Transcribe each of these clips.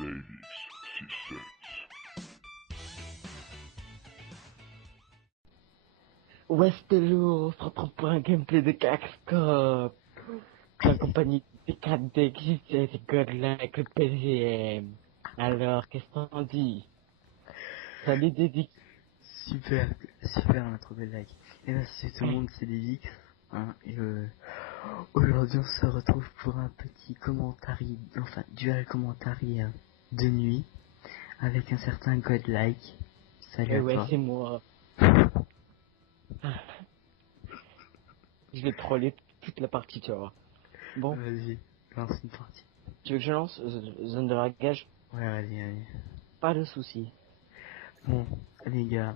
Davis 6-7. Ouais, c'était lourd, on se retrouve pour un gameplay de Caxcop. La compagnie de 4D qui c'est Godlike, le PGM. Alors, qu'est-ce qu'on dit? Salut Dédic. Super, super l'intro de like. Et là, salut tout le monde, c'est Dévix. Hein, et aujourd'hui, on se retrouve pour un petit duel commentary de nuit avec un certain Godlike. Salut à Ouais, toi. c'est moi. Je vais troller toute la partie, tu vois. Bon, Vas-y, lance une partie. tu veux que je lance zone de réglage? Ouais, allez. Pas de soucis. Bon, les gars,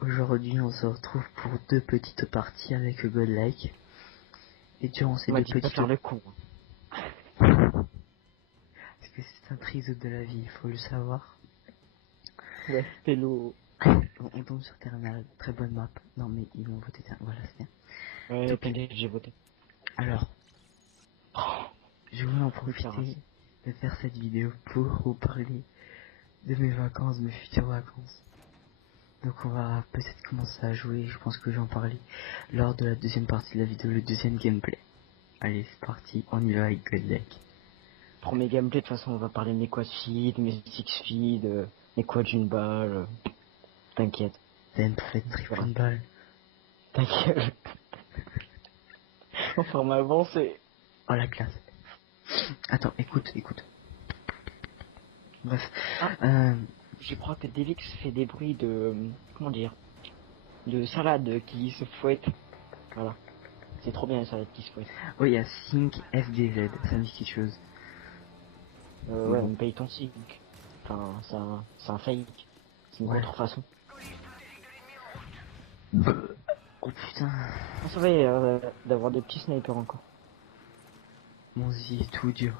aujourd'hui, on se retrouve pour deux petites parties avec Godlike. Et durant ces On m'a deux dit de pas petites... faire le con. Parce que c'est un triseau de la vie, il faut le savoir. Ouais, c'était lourd. On tombe sur Terminal, très bonne map. Non mais ils vont voter ça, voilà c'est bien. Ouais, Donc, t'inquiète, j'ai voté. alors, je voulais en Putain. profiter de faire cette vidéo pour vous parler de mes vacances, mes futures vacances. Donc on va peut-être commencer à jouer, je pense que j'en parlais lors de la deuxième partie de la vidéo, le deuxième gameplay. Allez c'est parti, on y va avec Godlike. Premier gameplay, de toute façon, on va parler de mes quad feed, mes six feed, mes quad d'une balle. T'inquiète. T'as une fait triple de balle. T'inquiète. En format avancé. Oh la classe. Attends, écoute. Bref, Ah. Je crois que Delix fait des bruits de... Comment dire? De salade qui se fouette. Voilà. C'est trop bien la salade qui se fouette. oh il y a Sync FDZ, ça me dit quelque chose. Ouais, Bon. on paye ton sync. Enfin, c'est un fake. C'est une Ouais. contrefaçon. Oh putain. On savait d'avoir des petits snipers encore. Mon zizi est tout dur.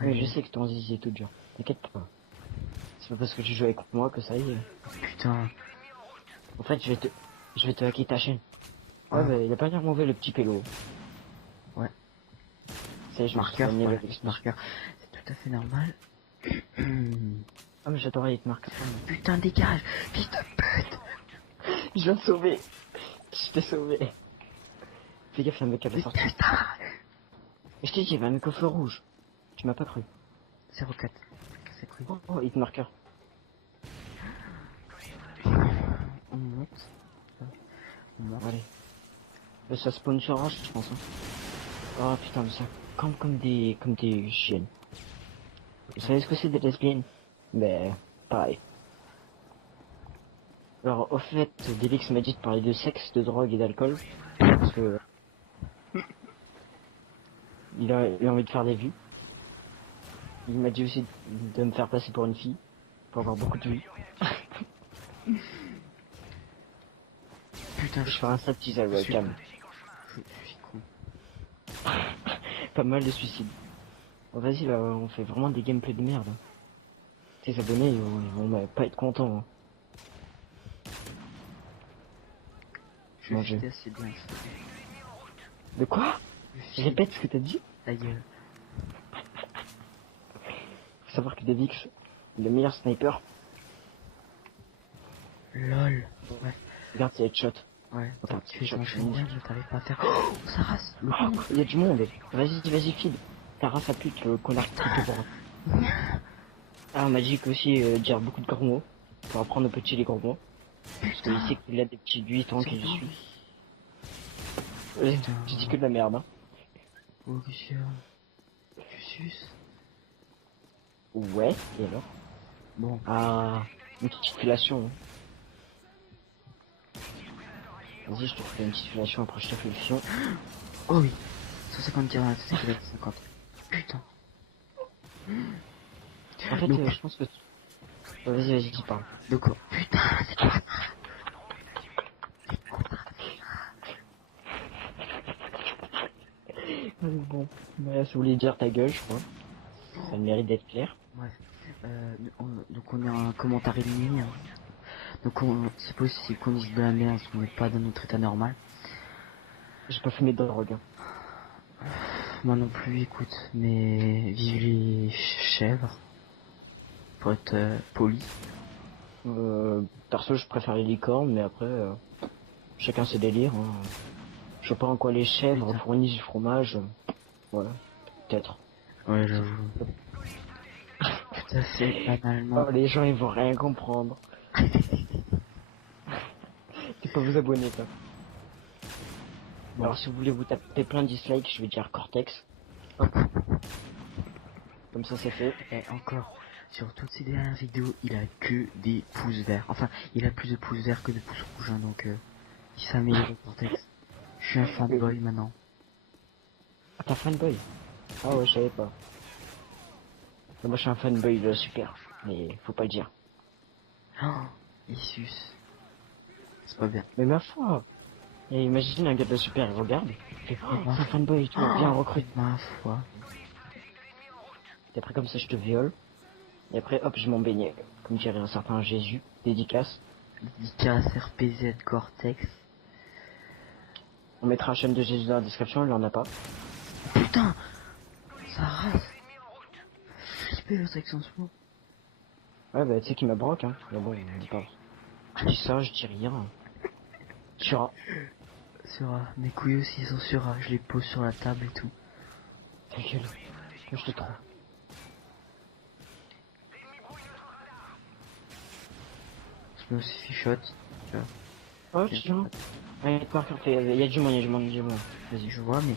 Mais Allez. je sais que ton zizi est tout dur. T'inquiète pas. C'est pas parce que tu joues avec moi que ça y est. Putain. En fait, je vais te hacker ta chaîne. Ouais, Ah. bah, il a pas l'air mauvais le petit pélo. Ouais. C'est je me suis Marqueur, soigné ouais. avec- Marqueur. C'est tout à fait normal. Ah, mais j'adorais être marqueur. Putain, dégage. Fils de pute. Je viens de sauver. Je t'ai sauvé. Fais gaffe, il y a un mec qui va sortir. Putain. Mais je t'ai dit, il y avait un mec au feu rouge. Tu m'as pas cru. 04. C'est cru. Oh, hit marqueur. On monte. On monte. Allez. Mais ça spawn sur H, je pense. Hein. Oh putain, mais ça comme des chiennes. Vous savez ce que c'est des lesbiennes? Mais, pareil. Alors, au fait, Delix m'a dit de parler de sexe, de drogue et d'alcool. Parce que... il a envie de faire des vues. Il m'a dit aussi de me faire passer pour une fille. Pour avoir beaucoup de vues. Putain, Je fais un striptease à la webcam. Je suis con. Pas mal de suicides. Bon, vas-y, là, on fait vraiment des gameplays de merde. Tes abonnés, ils vont pas être contents. Hein. Je Manger. suis assez bien. De quoi? Je suis Répète ce que t'as dit. ta gueule. Faut savoir que Devix, le meilleur sniper, LOL. Ouais. regarde ses headshots. Ouais. Attends, Tu fais je- ton je- génial, je t'arrive pas à faire. Oh, ça rase. Le Oh, il y a du monde. Vas-y, feed. Ta race à pute, le connard de droit. Ah, on m'a dit qu'aussi dire beaucoup de gros mots. Pour apprendre aux petits les gros mots. Parce qu'il sait qu'il a des petits de 8 ans qui le suivent. J'ai dit que de la merde, hein. Oh, qu'est-ce que tu suces? Ouais, et alors? Bon. Ah, une petite fellation. Hein. Vas-y, je te fais une petite fellation, après je te fais le fion. Oh oui. 150 tirs dans la tête, 50. Putain. En fait, Donc- je pense que... Vas-y, parle. De quoi? Putain, c'est quoi ça? Bon, ouais, ça voulait dire ta gueule, je crois. Ça mérite d'être clair. Bref. Donc on est en commentaire de nuit. Hein. Donc c'est possible qu'on dise de la merde, parce qu'on n'est pas dans notre état normal. J'ai pas fumé de drogue. Hein. Moi non plus, écoute, mais vive les chèvres, pour être poli. Perso, je préfère les licornes, mais après, chacun ses délires. Hein. Je sais pas en quoi les chèvres Putain. fournissent du fromage. Voilà, peut-être. Ouais, j'avoue. Tout à fait banalement. Oh, les gens, ils vont rien comprendre. Tu peux vous abonner, quoi. Bon. Alors, si vous voulez vous taper plein de dislikes, je vais dire Cortex. Hop. Comme ça, c'est fait. Et encore, sur toutes ces dernières vidéos, il a que des pouces verts. Enfin, il a plus de pouces verts que de pouces rouges, hein, donc il s'améliore, Cortex. Je suis un fanboy maintenant. Ah, t'es un fanboy? Ah ouais, je savais pas. Moi, je suis un fanboy de Super, mais faut pas le dire. Oh, Issus. C'est pas bien. Mais ma foi, et imagine un gars de Super, il regarde, il fait, oh, c'est un fanboy et tout, viens, recrute. Ma foi. Et après, comme ça, je te viole. Et après, hop, je m'en baignais. Comme dirait un certain Jésus, dédicace. Dédicace RPZ Cortex. On mettra la chaîne de Jésus dans la description, il en a pas. Putain, ça rase. Flipper le sexe en ce moment. Ouais, bah, tu sais qu'il m'a broc, hein. Mais bon, on dit pas. Je dis ça, je dis rien. Sur Sura, mes couilles aussi sont Sura, je les pose sur la table et tout. ta gueule. Moi, je te trouve. Je me suis fichotte. Tu vois. Oh, tiens. Allez, marqueur, il y a du monde, il y a du monde, il y a du monde. Vas-y, je vois, mais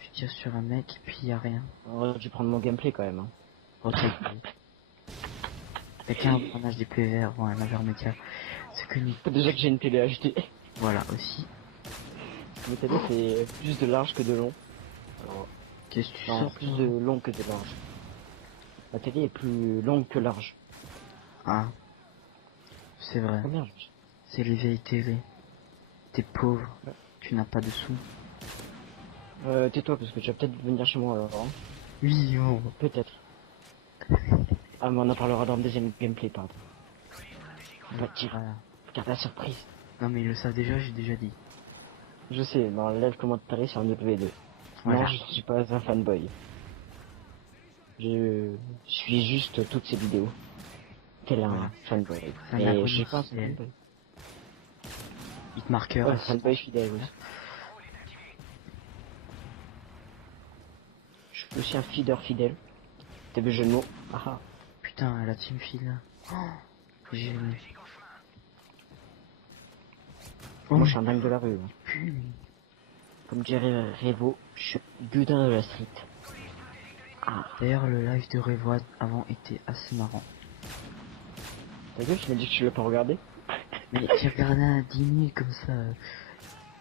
je tire sur un mec et puis y a rien. On aurait dû prendre mon gameplay quand même, hein. Ok. Quelqu'un un HD PVR ou un Avermeca. C'est que nous. Déjà que j'ai une télé HD. Voilà aussi. Ma télé, c'est plus de large que de long. Alors, Qu'est-ce que tu non, sors plus de long que de large. Ma télé est plus longue que large. Ah. C'est vrai. Oh merde. C'est les vieilles TV. T'es pauvre. Ouais. Tu n'as pas de sous. Tais-toi parce que tu vas peut-être venir chez moi alors. Hein. Oui, oh. Peut-être. Ah, mais on en parlera dans le deuxième gameplay, pardon. On va te dire. Voilà. Regarde la surprise. Non mais ils le savent déjà, j'ai déjà dit. Je sais, dans le live commentaire sur W2. Voilà. Non, je suis pas un fanboy. Je suis juste toutes ces vidéos. Tel un Voilà. fanboy. Un Et abonné je sais pas un fidèle. fanboy. Hitmarker. Ouais, fanboy fidèle, oui. Je suis aussi un feeder fidèle. T'as vu le jeu de mots? Ah ah. Putain, la team file. Oh, j'ai aimé. Moi, je suis un dingue de la rue. Hein. Putain. Comme dirait Revo, je suis Gudin de la street. Ah, D'ailleurs, le live de Revoit avant était assez marrant. ta gueule, tu m'as dit que tu l'as pas regardé? Mais j'ai regardé un 10 minutes comme ça.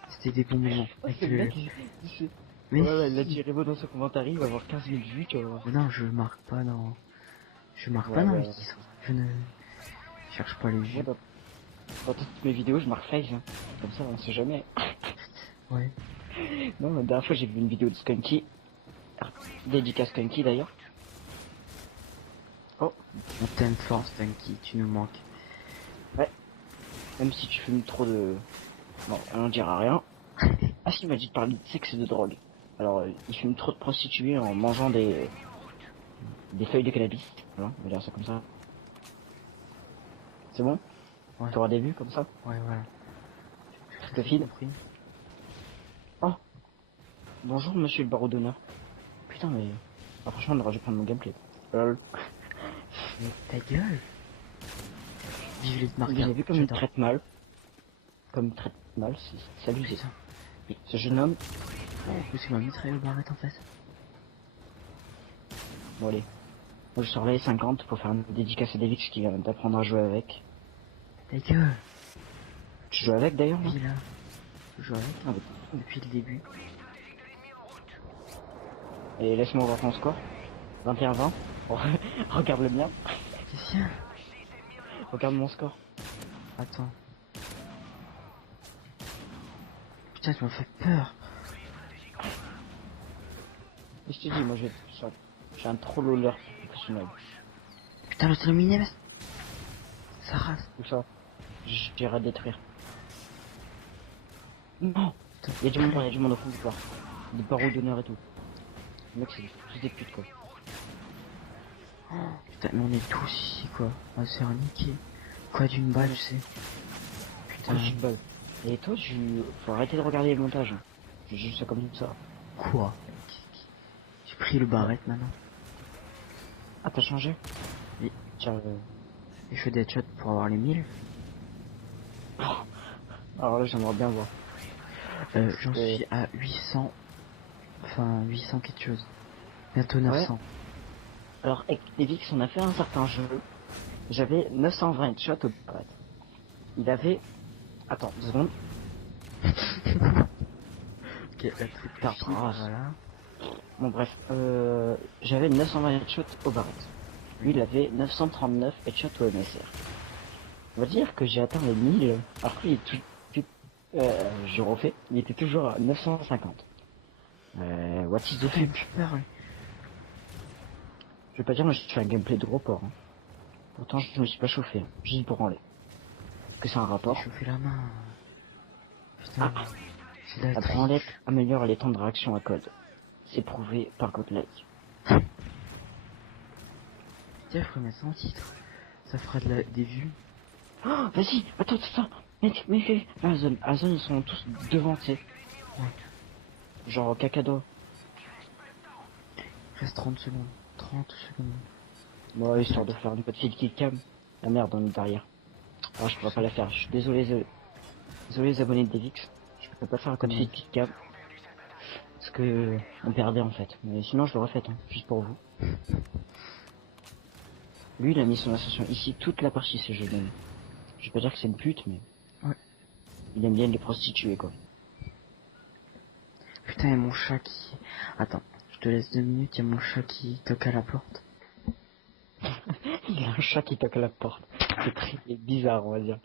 C'était des bons moments. Avec le... Mais Ouais, ouais, il a si. dit Revo dans ce commentaire, il va avoir 15 000 vues, tu vas voir. Mais non, je marque pas dans... Je marque Ouais, pas dans ouais. les titres. Je ne cherche pas les Moi, vues. dans toutes mes vidéos, je marque live. Hein. Comme ça, on sait jamais. Ouais. Non, la dernière fois, j'ai vu une vidéo de Skunky. Dédicace Skunky, d'ailleurs. Oh, On t'aime fort, Stunky, tu nous manques. même si tu fumes trop de... Bon, on dira rien. Ah si, il m'a dit de parler de sexe et de drogue. Alors, il fume trop de prostituées en mangeant des feuilles de cannabis. Voilà, on va dire ça comme ça. C'est bon? Ouais. T'auras des vues comme ça? Ouais, voilà. Tout à fait. Compris. Oh, bonjour monsieur le barreau d'honneur. Putain, mais... Ah, franchement, on aurait dû prendre mon gameplay. Lol. Mais ta gueule. Vive les Vous marqueurs. avez vu comme il me traite mal? Comme il me traite mal, c'est abusé. Ce jeune homme... Oh, c'est ma mitrailleuse barrette en fait. Bon allez. Moi je sors les 50 pour faire une dédicace à Davix qui vient d'apprendre à jouer avec. Ta gueule. Tu joues avec d'ailleurs là? Oui, là. Je joue avec Ah, bah. depuis le début. Et laisse-moi voir ton score. 21-20. Regarde le mien. Qu'est-ce qu'il y a? Regarde mon score. Attends. Putain, tu m'as fait peur. Et je te dis, moi j'ai un trolloleur professionnel. Putain, l'autre est miné, mais... Ça rase. Tout ça. J'irai détruire. Non. Il y a du monde au fond du corps. Des barreaux d'honneur et tout. Les mecs, c'est tous des putes, quoi. Putain, mais on est tous ici, quoi. On va se faire niquer. Quoi d'une balle, tu sais. Putain, Putain, j'ai une balle. Et toi, faut arrêter de regarder le montage. J'ai juste ça comme ça. quoi? J'ai pris le barrette maintenant. Ah, t'as changé? Oui. Tiens, Et je fais des shots pour avoir les 1000. alors là, j'aimerais bien voir. J'en suis à 800. Enfin, 800 quelque chose. Bientôt 900. Alors, avec Devix, on a fait un certain jeu. J'avais 920 shots au pad. Il avait... Attends, 2 secondes. Ok, la triple Putain, fille, ah, voilà. Bon, bref. J'avais 920 shots au barrette. Lui, il avait 939 headshots au MSR. On va dire que j'ai atteint les 1000. Alors que lui, je refais. Il était toujours à 950. What is the Putain, fuck? j'ai peur, lui. Je vais pas dire, mais je fais un gameplay de gros porc. Hein. Pourtant, je me suis pas chauffé. Hein. Juste pour enlever. Est-ce que c'est un rapport? J'ai chauffé la main. Putain, Ah, c'est la la triple. branlette améliore les temps de réaction à code. C'est prouvé par Godlike. Tiens, je pourrais mettre ça en titre. Ça fera des vues. Oh, vas-y, attends. Mais, la zone, ils sont tous devant, tu sais. Ouais. Genre, cacado. Reste 30 secondes. 30 secondes. Bon, histoire de faire une petite kill cam. La merde, on est derrière. Ah, je pourrais pas la faire. Je suis désolé les abonnés de Devix. Je peux pas faire un code de kill cam. Parce que on perdait en fait. Mais sinon, je l'aurais fait, hein, juste pour vous. Lui, il a mis son ascension ici toute la partie ce jeu même. Je vais pas dire que c'est une pute, mais... Ouais. Il aime bien les prostituées, quoi. Putain, et mon chat qui... Attends, je te laisse 2 minutes, il y a mon chat qui toque à la porte. Il y a un chat qui toque à la porte. C'est très bizarre, on va dire.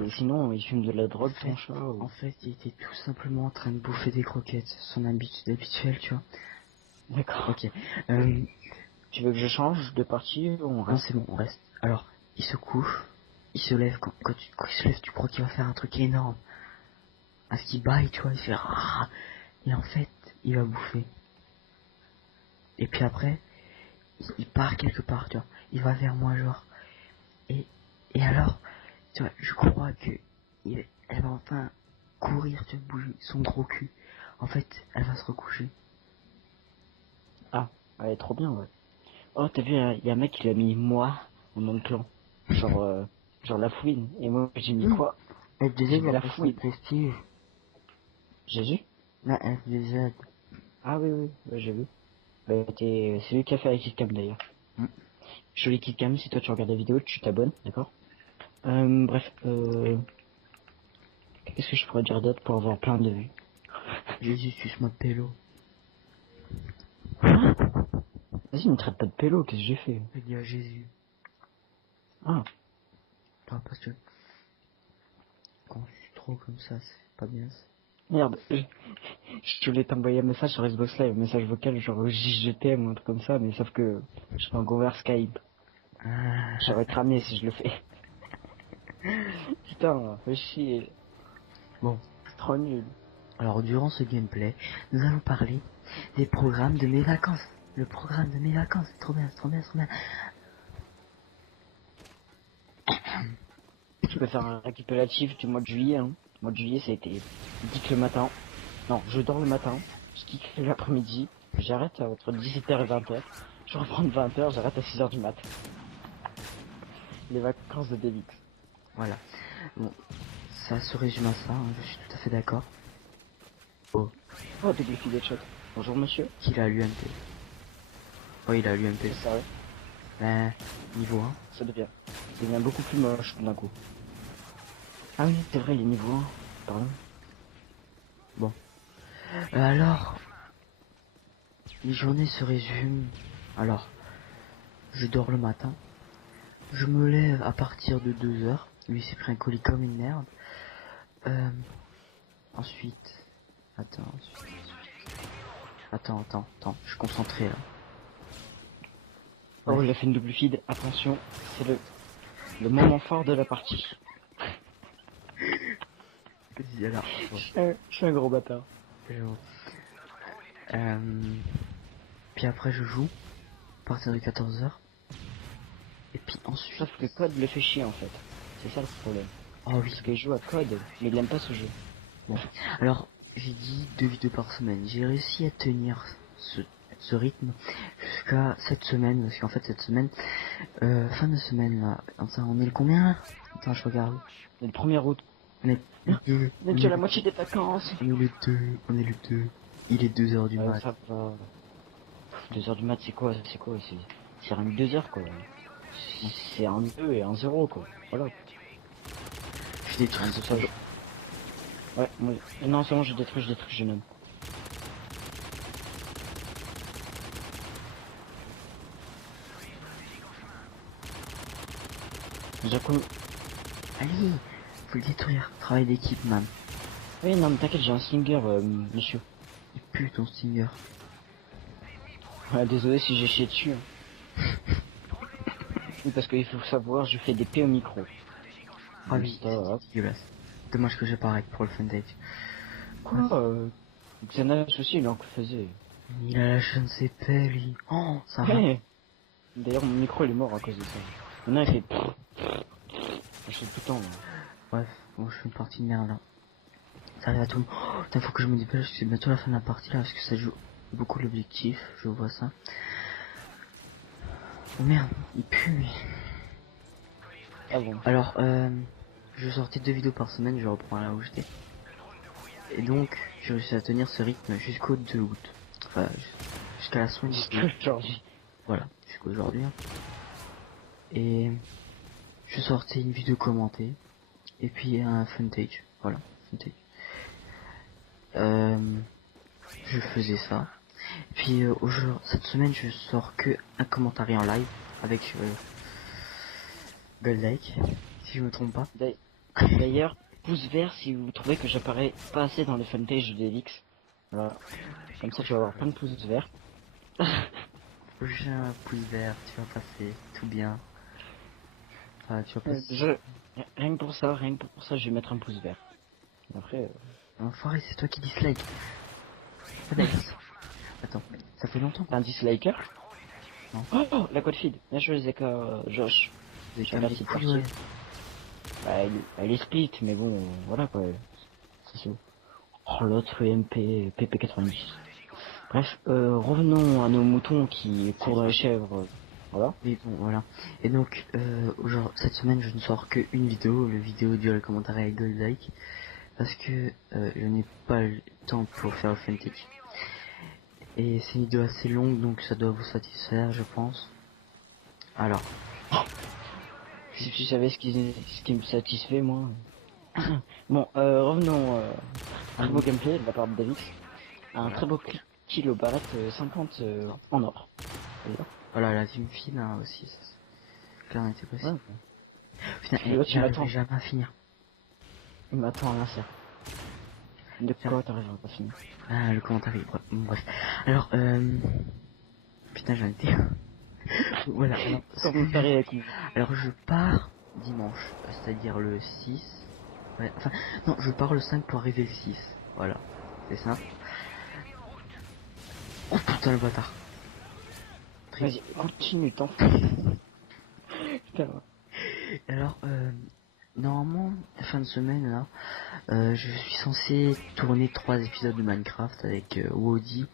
Et sinon, il fume de la drogue, ton chat, ou... En fait, il était tout simplement en train de bouffer des croquettes. Son habitude habituelle, tu vois. D'accord. Ok. Tu veux que je change de partie ou on Non, reste? c'est bon, on reste. Alors, il se couche, il se lève. Quand il se lève, tu crois qu'il va faire un truc énorme. À ce qu'il baille, tu vois, il fait rah. Et en fait, il va bouffer. Et puis après, il part quelque part, tu vois. Il va vers moi, genre. Et alors, tu vois, je crois que elle va enfin courir, tu vois, bouger son gros cul. En fait, elle va se recoucher. Ah, ouais, trop bien, ouais. Oh, t'as vu, il y a un mec qui l'a mis moi dans mon clan. Genre la fouine. Et moi, j'ai mis quoi? Elle J'ai disait mis la la fouine. prestige. Jésus? La FDZ. Ah oui, ouais, j'ai vu. Bah, c'est lui qui a fait la killcam d'ailleurs. Mm. Jolie killcam, si toi tu regardes la vidéo, tu t'abonnes, d'accord? Bref, qu'est-ce que je pourrais dire d'autre pour avoir plein de vues? Jésus, suce-moi de pélo. Vas-y, me traite pas de pélo, qu'est-ce que j'ai fait? Il dit à Jésus. Ah, Toi, parce que quand je suis trop comme ça, c'est pas bien. merde, je voulais t'envoyer un message sur Xbox Live, un message vocal genre je t'aime ou un truc comme ça, mais sauf que je suis en go vers Skype. Ah. J'aurais cramé si je le fais. Putain, fais chier. Bon, C'est trop nul. alors durant ce gameplay, nous allons parler des programmes de mes vacances. Le programme de mes vacances, c'est trop bien, c'est trop bien, c'est trop bien. Je peux faire un récapitulatif du mois de juillet. Hein. Le mois de juillet, ça a été geek le matin. Non, je dors le matin. Je geek l'après-midi. J'arrête entre 17h et 20h. Je reprends de 20h, j'arrête à 6h du mat. Les vacances de Devix. Voilà. Bon, ça se résume à ça, hein, je suis tout à fait d'accord. Oh, Oh, des défis des shots. Bonjour monsieur. qu'il a l'UMP. Oh, il a l'UMP. C'est sérieux. Ben, niveau 1. Ça devient beaucoup plus moche d'un coup. Ah oui, c'est vrai, les niveaux 1. Pardon. Bon. Alors, mes journées se résument. Alors, je dors le matin. Je me lève à partir de 2h. Lui s'est pris un colis comme une merde. Ensuite... Attends, je suis concentré là. Oh, Ouais. il a fait une double feed. Attention, c'est le moment fort de la partie. Vas-y, alors. Bon. Je suis un gros bâtard. Bon. Puis après je joue, à partir de 14h. Et puis ensuite... Sauf que Code le fait chier en fait. C'est ça le problème. Oh oui. Parce qu'il joue à Code, mais il aime pas ce jeu. Bon. Alors, j'ai dit 2 vidéos par semaine. J'ai réussi à tenir ce rythme jusqu'à cette semaine. Parce qu'en fait, cette semaine, fin de semaine là. Enfin, on est le combien là? Attends, je regarde. Mais le 1er août, On est le 2. on est déjà la moitié des vacances. On est le 2. On est le 2. Il est 2h du mat. Ça va. 2h du mat, c'est quoi? C'est rien que 2h quoi. C'est un 2 et un 0 quoi. Voilà. Je détruis C'est ça. Ouais, moi... Non, c'est bon, je détruis, jeune homme. Jaco... Allez, faut le détruire. Travail d'équipe, man. Oui, non, mais t'inquiète, j'ai un Stinger, monsieur. Il pue ton Stinger. Ouais, désolé si j'ai chié dessus. Hein. Oui, parce qu'il faut savoir, je fais des P au micro. Ah oui, ça, c'est dégueulasse. Dommage que j'ai pareil pour le Funtage. quoi Xanax aussi, il en faisait. Il a la je ne sais pas, lui. Oh, ça va. Ouais. D'ailleurs, mon micro, il est mort à cause de ça. Maintenant, il fait... Je fais tout le temps, là. Bref, bon, je fais une partie de merde, là. Ça arrive à tout le monde. Oh, putain, faut que je me dépêche, parce que c'est bientôt la fin de la partie, là, parce que ça joue beaucoup l'objectif, je vois ça. Oh merde, il pue, mais... Ah bon. Alors, je sortais 2 vidéos par semaine, je reprends là où j'étais. Et donc, j'ai réussi à tenir ce rythme jusqu'au 2 août. Enfin, jusqu'à la semaine du 2. Aujourd'hui. Voilà, jusqu'aujourd'hui. Hein. Et je sortais une vidéo commentée. Et puis un Funtage. Voilà, Funtage. Je faisais ça. Et puis cette semaine, je sors que un commentaire en live avec Gold Lake, si je me trompe pas. D'ailleurs, pouce vert si vous trouvez que j'apparais pas assez dans les Funtage d'Elix. Voilà. Comme ça, tu vas avoir plein de pouces verts. J'ai un pouce vert, tu vas passer, tout bien. Enfin, tu vas passer. Rien que pour ça, je vais mettre un pouce vert. Après... Enfoiré, c'est toi qui dislike. Pas d'accord. Attends, ça fait longtemps un disliker. Non. Oh, la code feed. Bien joué, Zeka, Josh. que J'ai merci de partie. ouais. Bah, elle est split, mais bon, voilà quoi. C'est ça. Oh, l'autre MP, PP90. Bref, revenons à nos moutons qui courent dans les chèvres. Voilà. Et bon, voilà. Et donc, cette semaine, je ne sors qu'une vidéo, le vidéo du commentaire avec Gold Like, parce que je n'ai pas le temps pour faire le Funtage. Et c'est une vidéo assez longue, donc ça doit vous satisfaire, je pense. Alors. Si tu savais ce qui me satisfait, moi. Bon, revenons à un beau gameplay de la part de Davis. Un très beau kill au barrette 50 en or. Voilà, la team fine hein, aussi, ça c'est clair, n'était possible. Ouais. Putain, tu m'attends jamais à finir. Il m'attend à l'insert. De quoi t'arriveras pas à finir? Ah, le commentaire, bref. Alors, putain, j'en étais... voilà, alors je pars dimanche, c'est-à-dire le 6. Ouais, enfin, non, je pars le 5 pour arriver le 6. Voilà, c'est ça. Oh putain, le bâtard. Vas-y, continue, t'en Putain. Alors, normalement, la fin de semaine, là, je suis censé tourner 3 épisodes de Minecraft avec Wody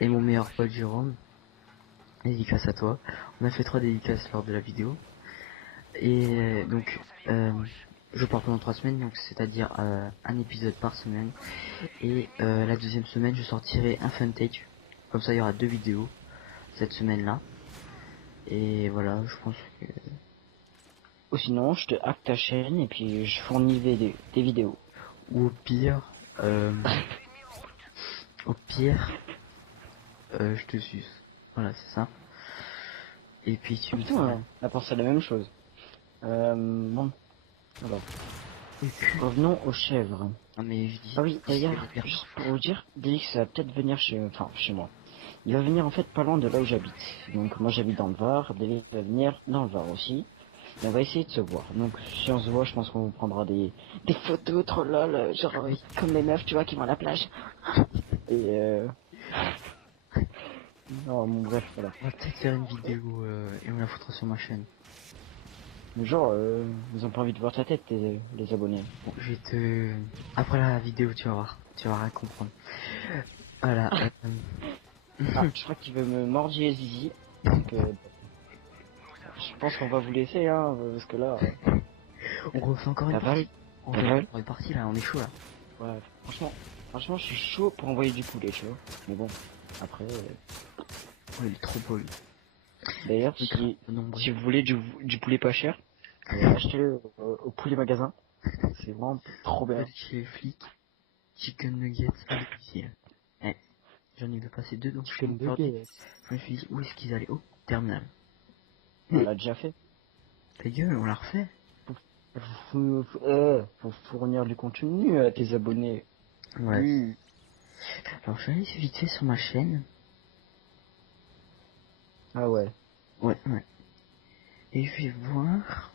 et mon meilleur pote Jérôme. Dédicace à toi. On a fait 3 dédicaces lors de la vidéo. Et donc, je pars pendant 3 semaines, donc c'est-à-dire un épisode par semaine. Et la deuxième semaine, je sortirai un Funtage. Comme ça, il y aura 2 vidéos cette semaine-là. Et voilà, je pense que... Ou sinon, je te hack ta chaîne et puis je fournis des vidéos. Ou au pire, je te suce. Voilà, c'est ça. Et puis tu me... Putain, on a pensé à la même chose. Bon. Alors. Revenons aux chèvres. Ah mais je dis... Ah oui, d'ailleurs, juste pour vous dire, Delix va peut-être venir chez moi. Il va venir en fait pas loin de là où j'habite. Donc moi j'habite dans le Var, Delix va venir dans le Var aussi. Et on va essayer de se voir. Donc si on se voit, je pense qu'on vous prendra des photos trop lol, genre comme les meufs, tu vois, qui vont à la plage. Et Non, bon, bref, voilà. On va peut-être faire une vidéo et on la foutra sur ma chaîne. Mais genre, ils ont pas envie de voir ta tête, les abonnés. Bon, je vais te... Après la vidéo, tu vas voir. Tu vas rien comprendre. Voilà. Ah, je crois qu'il veut me mordre les zizi. Donc, je pense qu'on va vous laisser, hein, parce que là, On refait encore une la partie. balle, On la refait balle. encore une partie là, on est chaud là. Ouais, franchement, je suis chaud pour envoyer du poulet, tu vois. Mais bon, après, Oh, il est trop beau lui. d'ailleurs, Le si nombril. si vous voulez du poulet pas cher, achetez-le au poulet magasin. C'est vraiment trop bien. Chez les flics, chicken nuggets à domicile. Eh, j'en ai vu passer deux donc chez Chicken mon ordi. nuggets. Je me suis dit, où est-ce qu'ils allaient? Oh, terminal. On l'a déjà fait. Ta gueule, on l'a refait. Faut fournir du contenu à tes abonnés. Ouais. Alors je vais aller vite fait sur ma chaîne. Ah ouais. Ouais, ouais. Et je vais voir.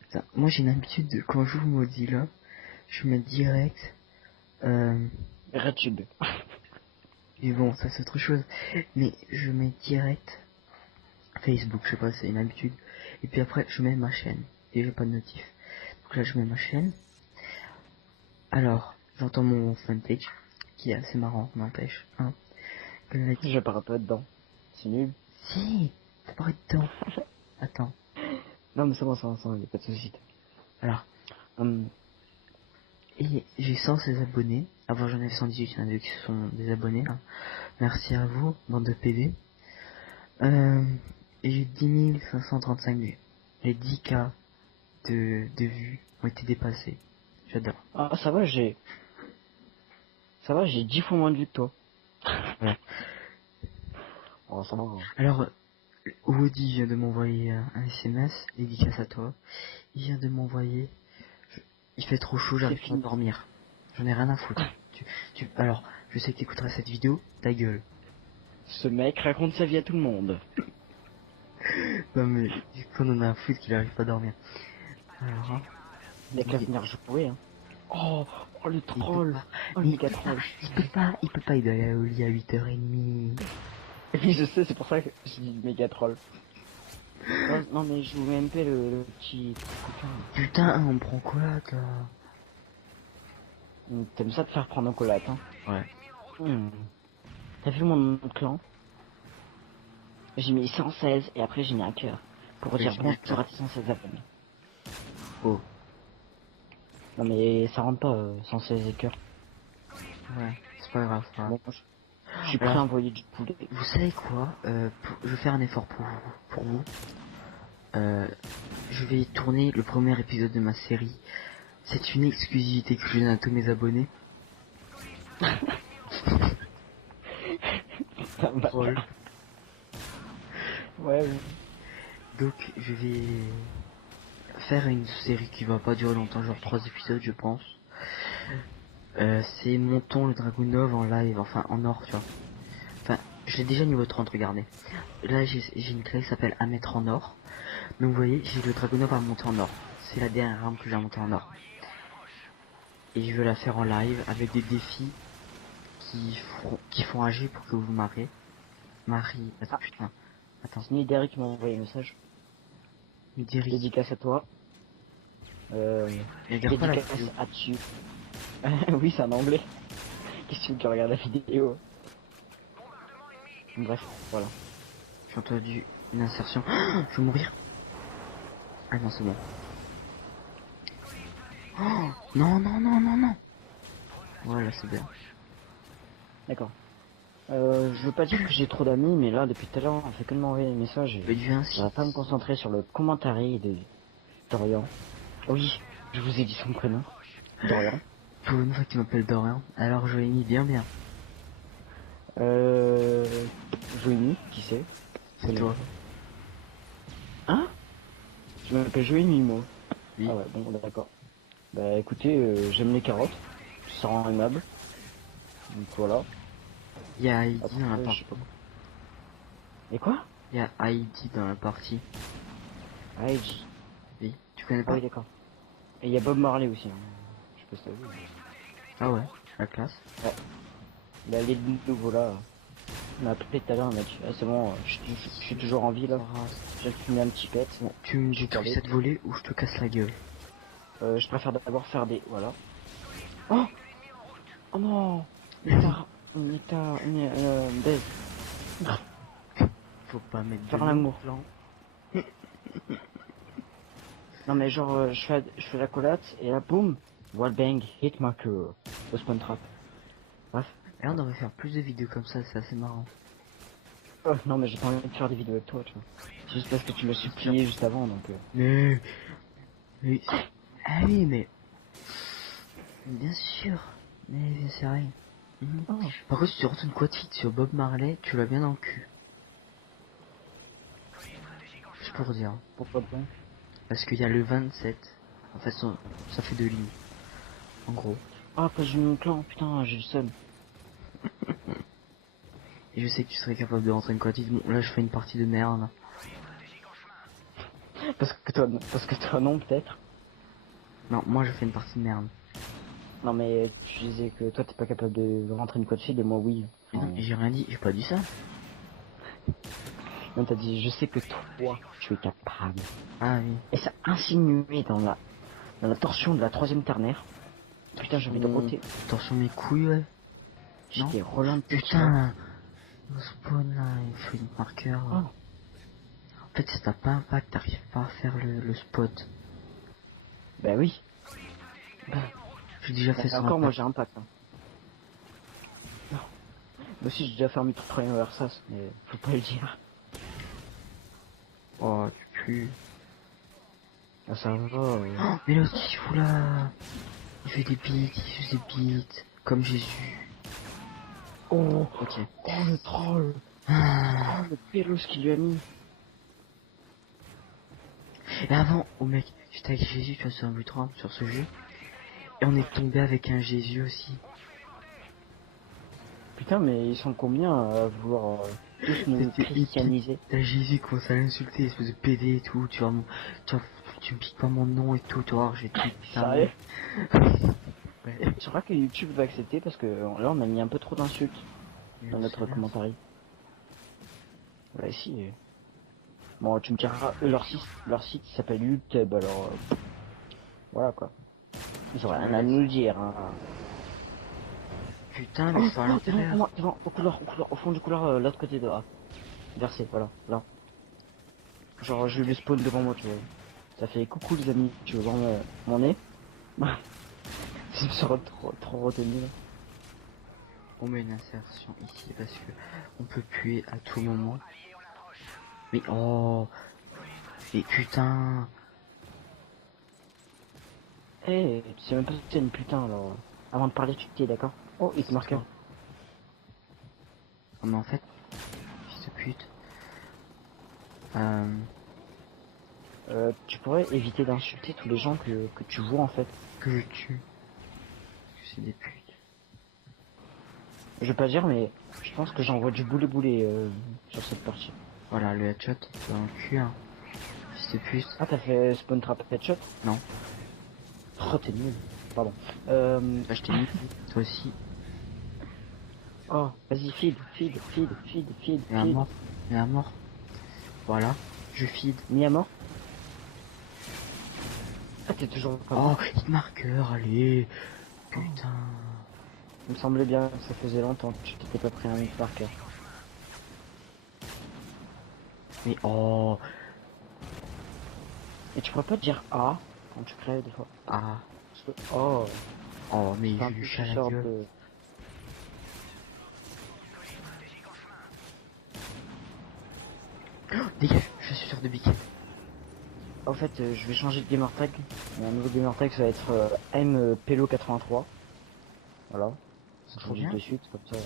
Putain, moi j'ai une habitude de quand je joue Mozilla, je mets direct. RedTube. Mais bon, ça c'est autre chose. Mais je mets direct Facebook, je sais pas, c'est une habitude. Et puis après, je mets ma chaîne. Et j'ai pas de notif. Donc là, je mets ma chaîne. Alors, j'entends mon fanpage, qui est assez marrant, n'empêche. Hein. J'apparais pas dedans. C'est nul. Si, ça paraît dedans. Attends. Non mais c'est bon, y a pas de soucis. Alors, Hum, et j'ai 116 abonnés. Avant, j'en avais 118, il y en a deux qui sont des abonnés. Hein. Merci à vous, bande de PV. Et j'ai 10 535 vues. Les 10K de vues ont été dépassés. J'adore. Ah ça va, j'ai 10 fois moins de vues que toi. Ouais. Oh, ça va. Alors, Woody vient de m'envoyer un SMS, dédicace à toi. Il vient de m'envoyer... Il fait trop chaud, j'arrive pas à dormir. J'en ai rien à foutre. Alors, je sais que t'écouteras cette vidéo, ta gueule. Ce mec raconte sa vie à tout le monde. Non mais, du coup on en a à foutre qu'il arrive pas à dormir. Alors, hein, Il y a qu'à venir jouer, hein. Oh le troll. Oh le méga troll. il peut pas, il doit aller au lit à 8h30. Oui, je sais, c'est pour ça que je dis méga troll. Non, mais je joue MP le petit coquin. Putain, on me prend quoi là, T'aimes ça te faire prendre en collate, hein. Ouais. T'as vu mon clan? J'ai mis 116 et après j'ai mis un cœur. Pour Oui, dire j'ai bon, mis un tu auras tes 116 abonnés. Oh. Non mais ça rentre pas, 116 et cœur. Ouais, c'est pas grave. Voilà. Bon, je suis prêt à envoyer du poulet. Vous savez quoi, je vais faire un effort pour vous. Je vais tourner le premier épisode de ma série. C'est une exclusivité que je donne à tous mes abonnés. Drôle. Ouais. Donc je vais faire une série qui va pas durer longtemps, genre 3 épisodes je pense. C'est Monton le Dragunov en live, enfin en or tu vois. Enfin, je l'ai déjà niveau 30, regardez. Là j'ai une clé qui s'appelle à mettre en or. Donc vous voyez, j'ai le Dragunov à monter en or. C'est la dernière arme que j'ai à monter en or. Et je veux la faire en live avec des défis qui font agir pour que vous marrez. Marie, attends, putain. Attends. C'est Nidari qui m'a envoyé un message. Midiri. Dédicace à toi. Regarde pas la Dédicace vidéo. à tu. Oui, c'est en anglais. Qu'est-ce que tu veux que regarde la vidéo? Bref, voilà. J'ai entendu une insertion. Je vais mourir. Ah non, c'est bon. Oh, non, non, non, non, non. Voilà, c'est bien. D'accord. Je veux pas dire que j'ai trop d'amis, mais là, depuis tout à l'heure, on fait que de m'envoyer des messages. Je vais ainsi. J'arrive pas à me concentrer sur le commentaire de Dorian. Oui, je vous ai dit son prénom. Dorian. Pour une fois que tu m'appelles Dorian, alors je l'ai mis bien bien. Joimi, qui c'est? C'est toi. Hein? Je m'appelle Joimi, moi. Oui. Ah ouais, bon, d'accord. Bah écoutez, j'aime les carottes. Ça rend aimable. Donc voilà. Il y a Heidi Après, dans la je partie. sais pas. Et quoi? Il y a Heidi dans la partie. Ah, Edgy. Oui. Tu connais Ah pas? oui, d'accord. Et il y a Bob Marley aussi. Hein. Je sais pas si t'as vu. Ah ouais, la classe. Ouais. Il a les nouveaux là. m'a appelé tout à l'heure, il m'a dit, ah, c'est bon, je suis toujours en vie là. J'ai fumé un petit pet. Bon, tu me détruis cette volée ou je te casse la gueule. Je préfère d'abord faire des... Voilà. Oh, oh non, baise. Faut pas mettre de Faire nom. l'amour. Non mais genre, je fais la collate et là, boum, wallbang, hitmarker, au spawn trap. Bref. Et là, on devrait faire plus de vidéos comme ça, c'est assez marrant. Oh, non mais j'ai pas envie de faire des vidéos avec toi, tu vois. C'est juste parce que tu m'as supplié juste avant, donc... Mais... Ah oui, mais... Bien sûr. Mais c'est vrai. Oh. Par contre, si tu retournes quoi de fit sur Bob Marley, tu l'as bien dans le cul. C'est pour dire. Pourquoi pas? Parce qu'il y a le 27. En fait, ça fait 2 lignes. En gros. Ah, quand j'ai mis mon clan, putain, j'ai le seum. Et je sais que tu serais capable de rentrer une quantité. Bon, là, je fais une partie de merde. Parce que toi non, peut-être. Non, moi, je fais une partie de merde. Non mais tu disais que toi t'es pas capable de rentrer une code file et moi oui. Mais non, j'ai rien dit, j'ai pas dit ça. Non, t'as dit, je sais que toi, tu es capable. Ah oui. Et ça insinué dans la torsion de la troisième ternaire. Putain, j'ai envie de roter. Attention mes couilles, ouais. Non. J'étais Roland. Putain. Au spawn là, il faut une marqueur. Oh. En fait, si t'as pas un pack, t'arrives pas à faire le spot. Bah oui. J'ai déjà fait ça. Encore moi j'ai un pack. Hein. Non. Moi aussi j'ai déjà fait un micro-train au RSAS, mais faut pas le dire. Oh, tu pues. Ah ça va. Oh, mais l'autre il fout là. Il fait des beats, comme Jésus. Oh, Ok. oh le troll. Ah. Oh le pélos qu'il lui a mis. Et avant, oh mec, j'étais avec Jésus, tu vois, sur un but sur ce jeu. Et on est tombé avec un Jésus aussi. Putain mais ils sont combien à vouloir tous nous christianiser? T'as Jésus qui commence à l'insulter, espèce de PD et tout, tu me piques pas mon nom et tout, tu vois, j'ai dit putain. Sérieux? Ouais. Je crois que YouTube va accepter parce que là on a mis un peu trop d'insultes dans notre commentaire. Ouais si. Bon tu me diras, leur site s'appelle YouTube alors voilà quoi. Ils auraient rien à nous dire hein. Putain mais je suis à l'intérieur. Devant, au fond du couloir, l'autre côté de A. Versé, voilà, là. Genre je le spawn devant moi tu vois. Ça fait coucou les amis, tu veux voir mon nez? C'est trop retenu là. On met une insertion ici parce que on peut puer à tout moment. Mais oh. Mais putain. Eh, tu sais même pas si c'est une putain alors. Avant de parler tu te dis d'accord? Oh, il te marque un. Oh, mais en fait, fils de pute. Tu pourrais éviter d'insulter tous les gens que tu vois en fait. Que je tue. Parce que c'est des putes. Je vais pas dire mais je pense que j'envoie du boulet sur cette partie. Voilà, le headshot, c'est dans le cul, hein. Fils de pute. Ah t'as fait spawn trap headshot? Non. Oh t'es nul. Pardon. Bah, je t'ai mis, toi aussi. Oh, vas-y, feed. Et à mort. Et à mort. Voilà. Je feed. Mis à mort. Ah, t'es toujours pas Oh, mort. hit marqueur, allez. Putain. Il me semblait bien que ça faisait longtemps que tu t'étais pas pris un hit marqueur. Mais oh. Et tu pourrais pas dire A quand tu crèves des fois. Ah. Parce que, oh, Oh, mais c'est un je lui peu chat la sorte gueule. de... Dégage, je suis sûr de biquet. En fait, je vais changer de gamer tag. Un nouveau gamer tag, ça va être MPelo83. Voilà. C'est Je trop dis bien. de suite, comme ça.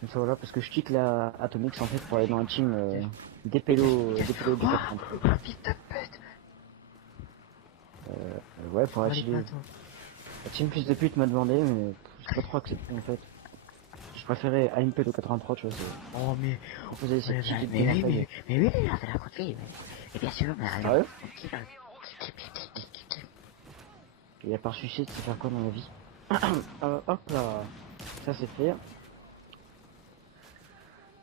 Comme ça, voilà, parce que je quitte la Atomics en fait pour aller dans la team Dépelo du 83. Oh, fils de pute. Ouais, pour Allez, acheter. pas toi. La team fils de pute m'a demandé, mais j'ai pas trop accepté en fait. Je préférais AMPelo83, tu vois, c'est... Oh, mais. Proposer cette petite Mais gamer oui, tag. mais oui, c'est la côte fille. Et bien sûr, mais Sérieux? alors. Et à part suicide, c'est faire quoi dans la vie? Hop là, ça c'est fait.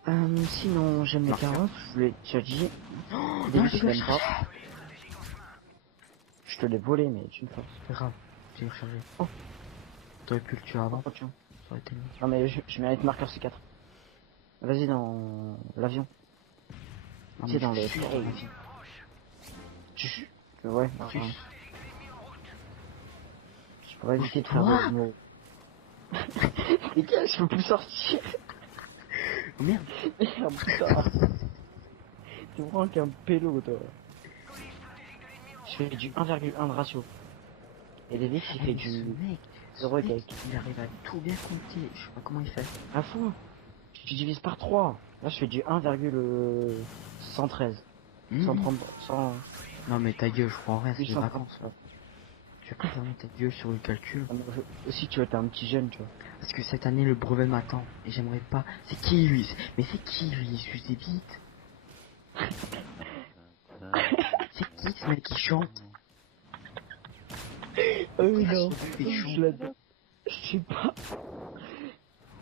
Sinon, j'aime les Marqueur. carottes. Je l'ai déjà dit. Non, David, je je l'aime pas. Je te l'ai volé, mais tu me forces. C'est grave, j'ai rechargé. Oh. T'aurais pu le tuer avant, Oh, tiens. ça aurait été mieux. Non, mais je mérite marqueur C4. Vas-y dans l'avion. Non, Tu sais, mais dans je le suis soleil. dans l'avion. Tu... Ouais, Sus. je pourrais éviter de faire Quoi des mots. Les gars, je peux plus sortir. Oh merde. Merde, putain. T'es vraiment qu'un pélo, toi. Je fais du 1,1 de ratio. Et David, il Eh, fait mais ce du mec, 0 et ce mec, quelques. il arrive à tout bien compter. Je sais pas comment il fait. À fond. Tu divises par 3. Là, je fais du 1,113. Mmh. 130, 100, Non mais ta gueule, je crois en rien, c'est des 830. vacances. Tu vas pas fermer ta gueule sur le calcul. Aussi, tu vois, t'es un petit jeune, tu vois. Parce que cette année, le brevet m'attend. Et j'aimerais pas... C'est qui lui? Mais c'est qui lui? Il suce des bites. C'est qui ce mec qui chante? Non. Il Je chante. l'adore. Je sais pas.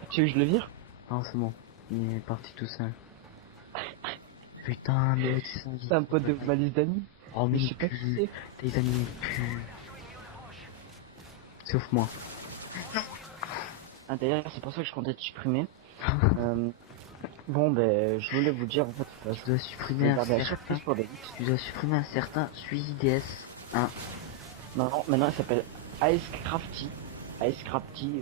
Tu veux que je le vire? Non, c'est bon. Il est parti tout seul. Putain, mec, C'est un pote de ma liste d'amis. Oh, Mais mais je sais pas qui pue. c'est. Tes amis puent. Sauf moi. Ah, d'ailleurs, c'est pour ça que je comptais te supprimer. Bon, ben, je voulais vous dire, en fait, Je dois supprimer un à chaque certain... fois pour des... Je dois supprimer un certain Suizy DS. Hein. Non, maintenant, il s'appelle Ice Crafty. Ice Crafty,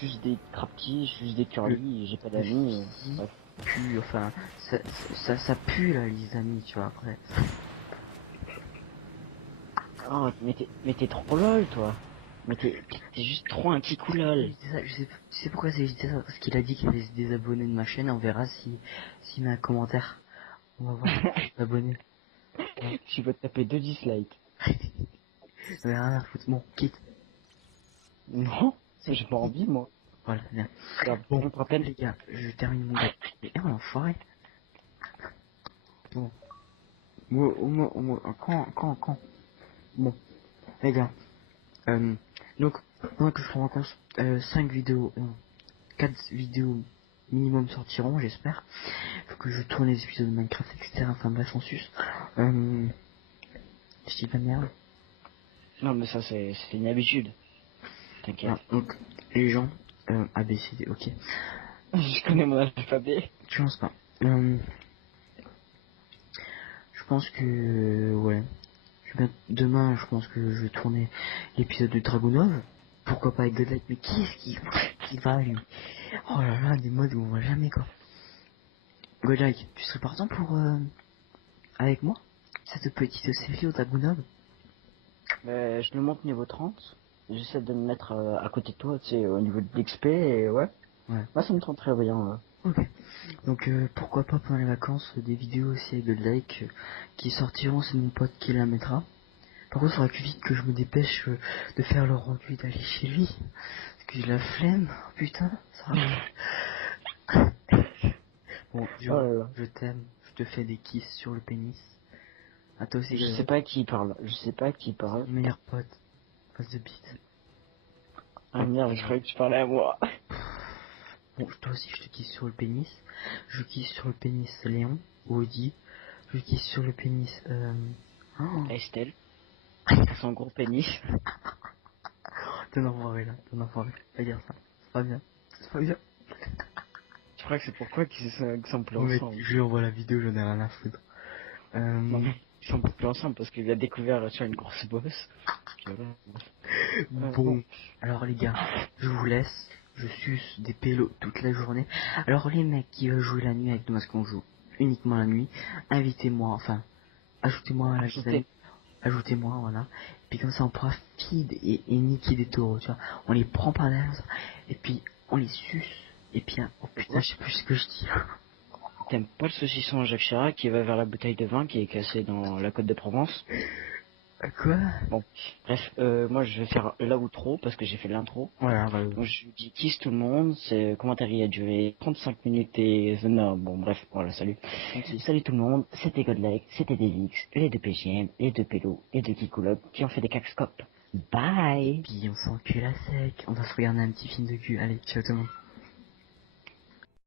juste des Crafty, juste des Curly, j'ai pas d'amis. Suizy Bref. pue, enfin... Ça pue là, les amis, tu vois, après. Oh, mais t'es trop lol, toi. Mais t'es juste trop un petit coup lol. Tu sais pourquoi j'ai dit ça? Parce qu'il a dit qu'il allait se désabonner de ma chaîne. On verra s'il met un commentaire. On va voir s'il est abonné. Tu vas te taper 2 dislikes. J'en ai rien à foutre. Bon, quitte. Non, j'ai pas envie, moi. Voilà, bien. Regarde, Bon, on te rappelle. les gars, je termine mon gars. Mais l'enfoiré. Bon. Quand bon, les gars. Donc, moi que je prends en compte 5 vidéos, 4 vidéos minimum sortiront, j'espère. Faut que je tourne les épisodes de Minecraft, etc. Enfin bref, on suce. Je dis pas de merde. Non, mais ça, c'est une habitude. T'inquiète. Ah, donc, les gens, A, B, C, D, ok. Je connais mon alphabet. Tu penses pas. Je pense que, ouais. Demain, je pense que je vais tourner l'épisode de Dragunov. Pourquoi pas avec Godlight, mais qui est-ce qui va, lui? Oh là là, des modes où on va jamais, quoi. Godlight, tu serais partant pour, avec moi? Cette petite série au Dragunov? Mais je le monte niveau 30. J'essaie de me mettre à côté de toi, tu sais, au niveau de l'XP, et ouais. Ouais. Moi, ça me tente très bien, là. Ok. Donc, pourquoi pas pendant les vacances, des vidéos aussi avec Godlike qui sortiront, c'est mon pote qui la mettra. Par contre, il faudra que vite que je me dépêche de faire le rendu et d'aller chez lui. Parce que j'ai la flemme. Oh, putain, ça va. Bon, Oh là là. je t'aime. Je te fais des kisses sur le pénis. À toi aussi, Je sais pas à qui il parle. Je sais pas à qui il parle. mon meilleur pote. Face de bite. Ah merde, je croyais que tu parlais à moi. Bon, toi aussi, je te kisse sur le pénis. Je kisse sur le pénis Léon, Audi. Je kisse sur le pénis, oh. Estelle. Son gros pénis. T'es un enfoiré là, t'es un enfoiré. Pas dire ça. C'est pas bien. C'est pas bien. Je crois que c'est pourquoi qu'ils sont plus Oh, mec, ensemble. je lui envoie la vidéo, j'en ai rien à foutre. Non, mais ils sont plus ensemble parce qu'il a découvert sur une grosse bosse. Bon, alors les gars, je vous laisse. Je suce des pélos toute la journée. Alors les mecs qui veulent jouer la nuit avec nous, parce qu'on joue uniquement la nuit, invitez-moi, enfin, ajoutez-moi à la liste d'amis. Ajoutez-moi, voilà. Et puis comme ça on pourra feed et niquer des taureaux, tu vois. On les prend par derrière, et puis on les suce. Et puis, oh putain, je sais plus ce que je dis. T'aimes pas le saucisson à Jacques Chirac qui va vers la bouteille de vin qui est cassée dans la côte de Provence? Quoi? Bon, bref, moi je vais faire l'outro parce que j'ai fait l'intro. Voilà, Donc je vous dis kiss tout le monde, ce commentaire a duré 35 minutes et... Non, bon bref, voilà, salut. Salut tout le monde, c'était Godlike, c'était Delix, les deux PGM, les deux Pélo, les deux Kikoulop qui ont fait des caxcopes. Bye. Et puis on s'encule à sec. On va se regarder un petit film de cul. Allez, ciao tout le monde.